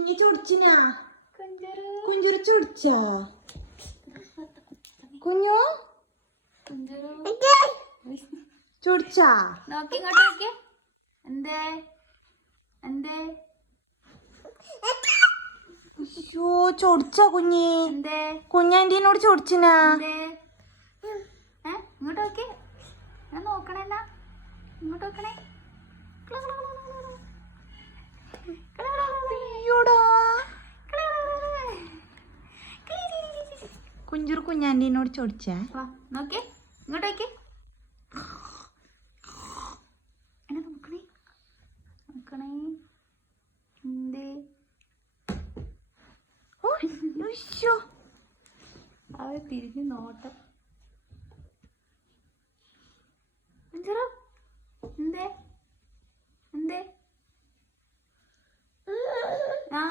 കുഞ്ഞു ചൊടിച്ചിനാ കുഞ്ചുരു കുഞ്ചുരു ചൊടിച്ചാ കുഞ്ഞു കുഞ്ചുരു ചൊടിച്ചാ നോക്കി ഇങ്ങോട്ട് നോക്കിയേ. എന്തേ എന്തേ അയ്യോ ചൊടിച്ചാ കുഞ്ഞി എന്തേ കുഞ്ഞാൻ്റെനോട് ചൊടിച്ചിനാ എന്തേ ഇങ്ങോട്ട് നോക്കിയേ. ഞാൻ നോക്കണേ എന്നാ ഇങ്ങോട്ട് നോക്കണേ. അയ്യോടാ കുഞ്ചുരു കുഞ്ഞാൻ്റെനോട് ചൊടിച്ചാ വാ നോക്കിയേ ഇങ്ങോട്ട് നോക്കിയേ. എന്നെ നോക്കണേ നോക്കണേ. എന്തേ അയ്യോ അവ തിരിഞ്ഞ് നോട്ടം. കുഞ്ചുരു എന്തേ എന്തേ ആ